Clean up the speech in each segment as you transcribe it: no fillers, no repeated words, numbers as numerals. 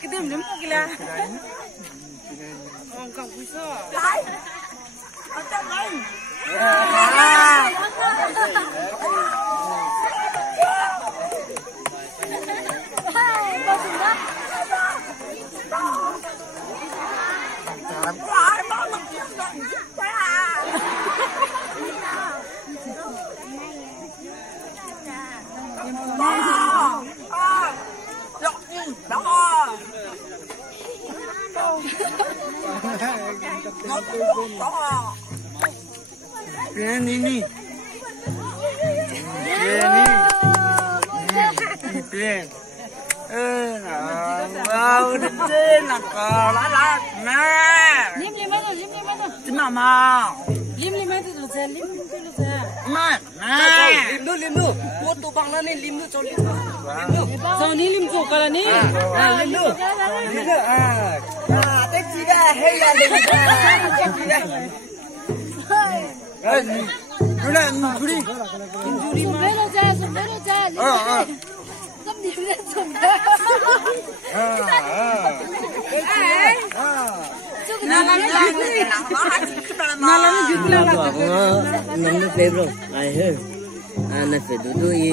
cái đêm nấm kia là ông cầm quý số lại ông cầm lên Ini. Wow, đây là cò lá nè. Lim mana? Cuma mau. Lim mana tu lu saya. Mà, Lim lu. Buat tu bang lah ni lim lu cho lim lu. So ni lim tu kalau ni. Lim lu. Tết chi dah, hey ya lim dah. Cái này đi. Sumber lo jah. Không đi lên sumber. Namanya febro, air, anak itu tu i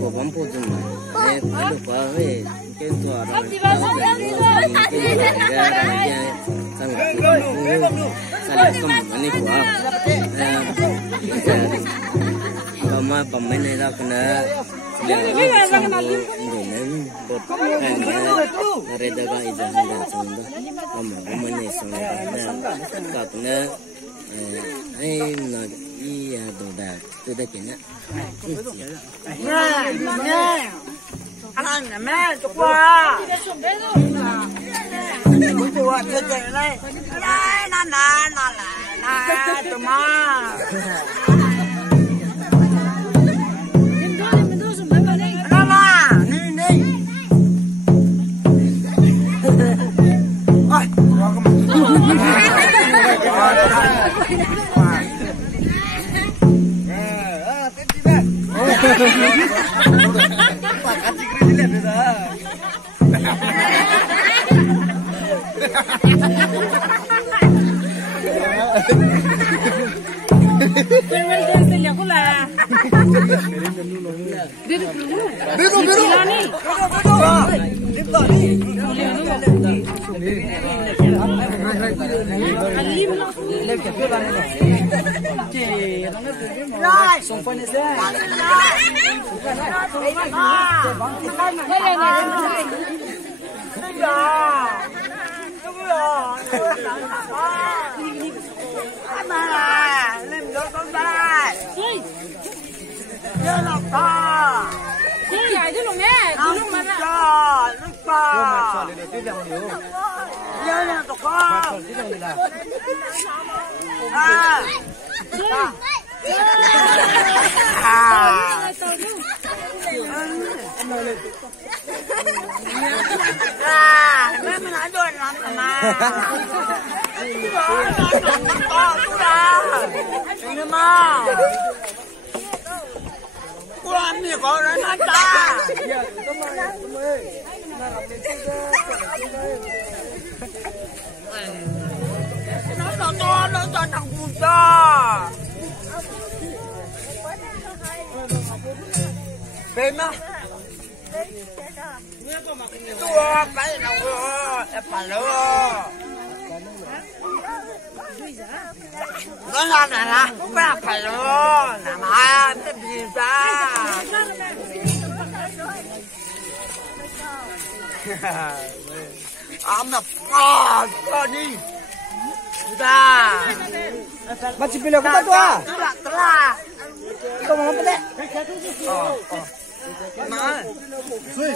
kopam pojum, lupa kentu orang, Mama pemain ni dah kena reda ka ijah dah sunda. Mama pemain ni sunda dah kena nak iya dah tu dah kena. Anh mẹ chụp qua. Chụp qua chơi này. Na tụi má. Nó cho thằng cu cho. Bên mà. Tua cái nào phải lo. Nó làm này là cũng phải lo. Làm ai cái gì ra. Am na đi. Macam pilih kita tu ah. Telah. Kau mau apa dek? Mana? Sui.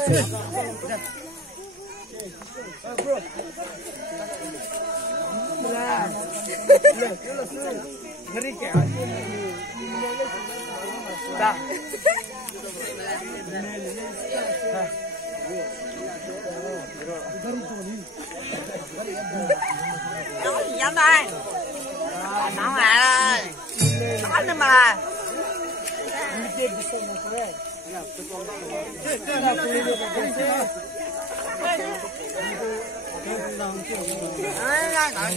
Ngeri ke? Dah. Dám đây. Nóng lại ơi. Nóng lên mà.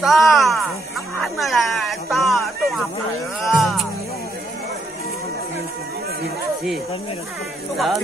to, nó ăn mà là to, tôi học rồi. Đó,